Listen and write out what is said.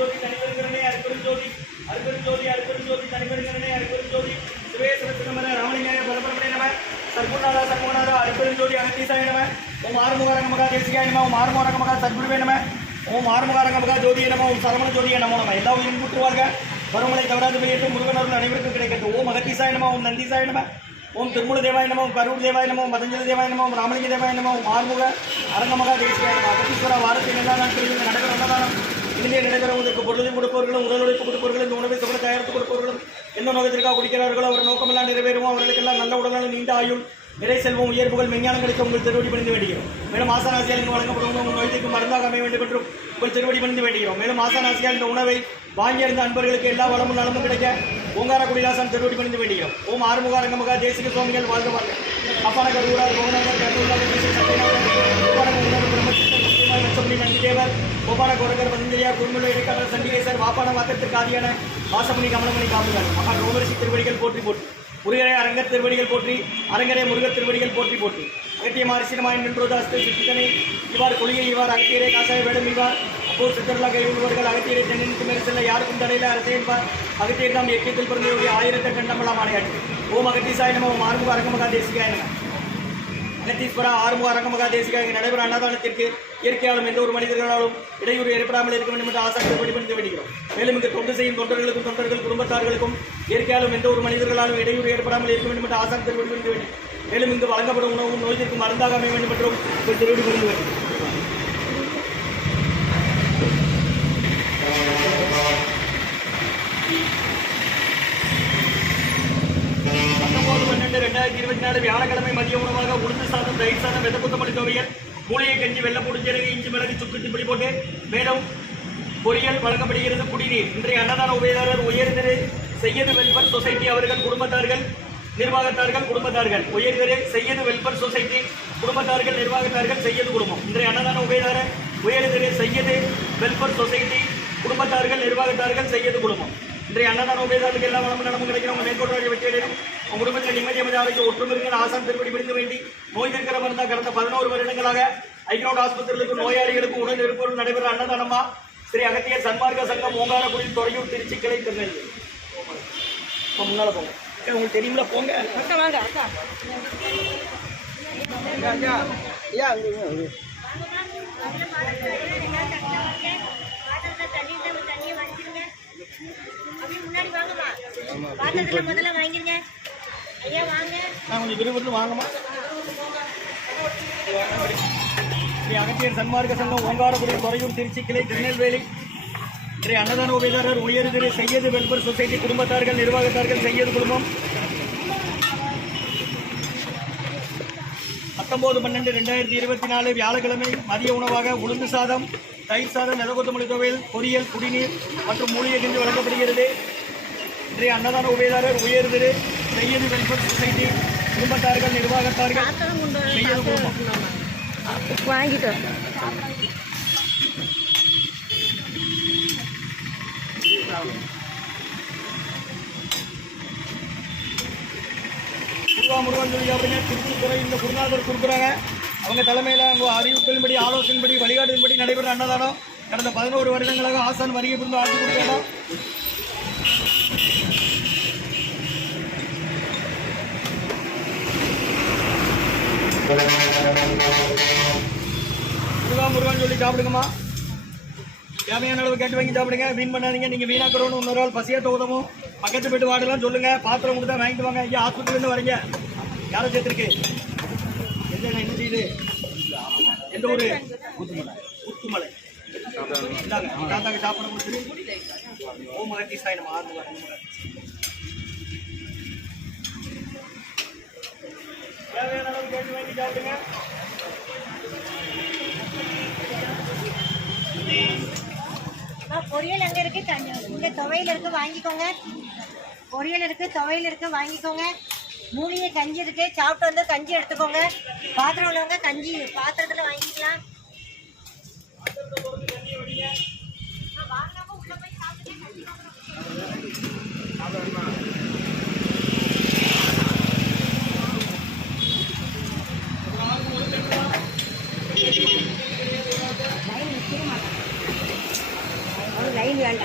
ஜோதி தனிப்பெருங்கரணே அருப்பெரும் ஜோதி அருப்பெரும் ஜோதி அருப்பெரும் ஜோதி தனிப்பெருங்கரணே அருப்பெரும் ஜோதி சுரேஸ்வர சிதம்பர ராமலிங்காய பரபரமணே நம சர்க்குணாதா சர்க்குணாதா அருப்பெரும் ஜோதி அகத்தீசாய நம ஓம் ஆறுமுகாரங்க மகா தேசிகாய நம ஓம் ஆறுமுகாரங்க மகா சர்க்குருவே நம ஓம் ஆறுமுகாரங்க மகா ஜோதிய நம ஓம் சரவண ஜோதிய நமோ நம எல்லா உயிரும் கூட்டுவாங்க பருமலை தவறாது பெய்யட்டும் முருகன் அருள் அனைவருக்கும் கிடைக்கட்டும் ஓம் அகத்தீசாய நம ஓம் நந்திசாய நம ஓம் திருமூல தேவாய நம ஓம் கரூர் தேவாய நம ஓம் மதஞ்சல தேவாய நம ஓம் ராமலிங்க தேவாய நம ஓம் ஆறுமுக அரங்கமகா தேசிகாய நம அகத்தீஸ்வர வாரத்தின் எல்லா நாட்களிலும் நடைபெற அன்னதானம் இனிமே நடைபெறுவதற்கு பொருளை கொடுப்பவர்களும் உடல் உழைப்பு கொடுப்பவர்களும் இந்த உணவை சுகல தயாரித்து கொடுப்பவர்களும் எந்த நோக்கத்திற்காக குடிக்கிறார்களோ அவர் நோக்கமெல்லாம் நிறைவேறுமோ அவர்களுக்கெல்லாம் நல்ல உடல்நலம் நீண்ட ஆயுள் நிறை செல்வம் உயர்வுகள் மெஞ்ஞானம் கிடைக்க உங்கள் திருவடி பணிந்து வேண்டுகிறோம். மேலும் ஆசானாசியால் இங்கு வழங்கப்படும் உங்கள் வயிற்றுக்கு மருந்தாக அமைய வேண்டும் என்றும் உங்கள் திருவடி பணிந்து வேண்டுகிறோம். மேலும் ஆசானாசியால் இந்த உணவை வாங்கியிருந்த அன்பர்களுக்கு எல்லா வளமும் நலமும் கிடைக்க ஓங்கார குடிலாசன் திருவடி பணிந்து வேண்டுகிறோம். ஓம் ஆறுமுக அரங்கமுக தேசிக சுவாமிகள் வாழ்க வாழ்க. அப்பான கருவூரார் கோகநாதர் கருவூரார் லட்சமணி நந்திதேவர் கோபால கோரகர் வந்தியா குறுமுள்ள இடைக்காடர் சண்டிகேசர் வாப்பான வாக்கத்திற்கு ஆதியான வாசமணி கமலமணி காப்புகள் மகா ரோமரிசி திருவடிகள் போற்றி போற்றி. முருகரை அரங்கத் திருவடிகள் போற்றி அரங்கரே முருகத் திருவடிகள் போற்றி போற்றி. அகத்திய மாரிசினமாய் நின்றோதாஸ்து சித்தனை இவ்வாறு கொள்கை இவ்வாறு அகத்தியரை காசாய வேடம் இவ்வார். அப்போ சித்தர்களாக உள்ளவர்கள் அகத்தியரை தென்னிற்கு மேல் செல்ல யாருக்கும் தடையில அரசே என்பார். அகத்தியர் தாம் எக்கியத்தில் பிறந்தவருடைய ஆயிரத்தை கண்டமலாம் ஆணையாட்டு ஓம் அகத்தீசாய நம ஓம் ஆறுமுக அரங்கமகா தேசிகாய அகத்தீஸ்வரா ஆறுமுக அரங்கமகா தேசிகாக நடைபெற நடைபெறும் அன்னதானத்திற்கு இயற்கையாலும் எந்த ஒரு மனிதர்களாலும் இடையூறு ஏற்படாமல் இருக்க வேண்டும் என்று ஆசாக்கள் வழிபடுத்த வேண்டுகிறோம் மேலும் இங்கு தொண்டு செய்யும் தொண்டர்களுக்கும் தொண்டர்கள் குடும்பத்தார்களுக்கும் இயற்கையாலும் எந்த ஒரு மனிதர்களாலும் இடையூறு ஏற்படாமல் இருக்க வேண்டும் என்று ஆசாக்கள் வழிபடுத்த வேண்டும் மேலும் இங்கு வழங்கப்படும் உணவும் நோய்த்திற்கு மருந்தாக அமைய வேண்டும் என்றும் உங்கள் திருவடி வேண்டும் பத்தொன்பது பன்னெண்டு ரெண்டாயிரத்தி இருபத்தி நாலு வியாழக்கிழமை மதிய உணவாக உளுந்து சாதம் தயிர் சாதம் வெத குத்தமல்லி துவையல் மூளையை கஞ்சி வெள்ளை பொடிச்சிறகு இஞ்சி மிளகு சுக்கு இப்படி போட்டு மேலும் பொரியல் வழங்கப்படுகிறது. குடிநீர். இன்றைய அன்னதான உபயதாரர் உயர்திரு செய்யது வெல்ஃபேர் சொசைட்டி அவர்கள் குடும்பத்தார்கள் நிர்வாகத்தார்கள் குடும்பத்தார்கள். உயர்திரு செய்யது வெல்ஃபேர் சொசைட்டி குடும்பத்தார்கள் நிர்வாகத்தார்கள் செய்யது குடும்பம். இன்றைய அன்னதான உபயதாரர் உயர்திரு செய்யது வெல்ஃபேர் சொசைட்டி குடும்பத்தார்கள் நிர்வாகத்தார்கள் செய்யது குடும்பம். இன்றைய அன்னதான உபயதாரர்களுக்கு எல்லா வளமும் நலமும் கிடைக்கிறோம் உங்கள் மேற்கொண்டு வெற்றியடையும் உங்கள் குடும்பத்தில் நிம்மதி அமைதி ஆரோக்கிய ஒற்றுமைகள் ஆசான் திருப்படி பிடித்து வேண்டி நோய் இருக்கிற மருந்தா கடந்த பதினோரு வருடங்களாக ஐக்ரௌண்ட் ஆஸ்பத்திரிகளுக்கும் நோயாளிகளுக்கும் உடல் இருப்பவர்கள் நடைபெற அன்னதானமா? ஸ்ரீ அகத்தியர் சன்மார்க்க சங்கம் ஓங்காரக்குடி தொடையூர் திருச்சி கிளை திருநெல்வேலி. முன்னால போங்க. உங்களுக்கு தெரியுமில போங்க. பாத்திரத்துல முதல்ல வாங்கிருங்க. ஐயா வாங்க. நான் கொஞ்சம் விரும்பி வாங்கம்மா. ஸ்ரீ அகத்தியர் சன்மார்க்க சங்கம் ஓங்காரக்குடி துறையூர் திருச்சி கிளை திருநெல்வேலி. ஸ்ரீ அன்னதான உபயதாரர் உயர்திரு செய்யது வெல்பர் சொசைட்டி குடும்பத்தார்கள் நிர்வாகத்தார்கள் செய்யது குடும்பம். பத்தொன்பது பன்னெண்டு ரெண்டாயிரத்தி இருபத்தி நாலு வியாழக்கிழமை மதிய உணவாக உளுந்து சாதம் தயிர் சாதம் நெதகொத்தமல்லி துவையல் பொரியல் குடிநீர் மற்றும் மூலிகை கஞ்சி வழங்கப்படுகிறது. இன்றைய அன்னதான உபயதாரர் உயர்திரு செய்யது வெல்பர் சொசைட்டி குடும்பத்தார்கள் நிர்வாகத்தார்கள். பாத்திரம் கொண்டு வர செய்யது குடும்பம் வாங்கிட்டு முருகா முருகன் சொல்லி அப்படிங்க திருச்சி துறை இந்த குருநாதர் கொடுக்குறாங்க. அவங்க தலைமையில் அவங்க அறிவிப்பின்படி ஆலோசனைப்படி வழிகாட்டின்படி நடைபெற அன்னதானம் கடந்த பதினோரு வருடங்களாக ஆசான் வருகை புரிந்து ஆட்சி கொடுக்கலாம் முருகா முருகன் சொல்லி சாப்பிடுங்கம்மா. தேவையான அளவு கேட்டு வாங்கி சாப்பிடுங்க. வீண் பண்ணாதீங்க. நீங்க வீணாக்கிறோன்னு இன்னொரு ஆள் பசியா உதவும் பக்கத்து வீட்டு வாடலாம் சொல்லுங்க. பாத்திரம் கொடுத்தா வாங்கிட்டு வாங்க. இங்கே ஹாஸ்பிட்டல் இருந்து வரீங்க. யாரை சேர்த்துருக்கு? எந்த என்ன செய்யுது எந்த ஊரு? உத்துமலை ஊத்துமலை இந்தாங்க. தாத்தாங்க சாப்பிட முடிச்சு ஓ மகத்தி சாய் நம்ம ஆறு பொரியல் அங்க இருக்கு? கஞ்சி இங்க துவையல் இருக்கு வாங்கிக்கோங்க. பொரியல் இருக்கு துவையல் இருக்கு வாங்கிக்கோங்க. மூலிகை கஞ்சி இருக்கு. சாப்பிட்டு வந்து கஞ்சி எடுத்துக்கோங்க. பாத்திரம் உள்ளவங்க கஞ்சி பாத்திரத்துல வாங்கிக்கலாம். வாங்காம உள்ள போய் சாப்பிட்டு கஞ்சி വേണ്ട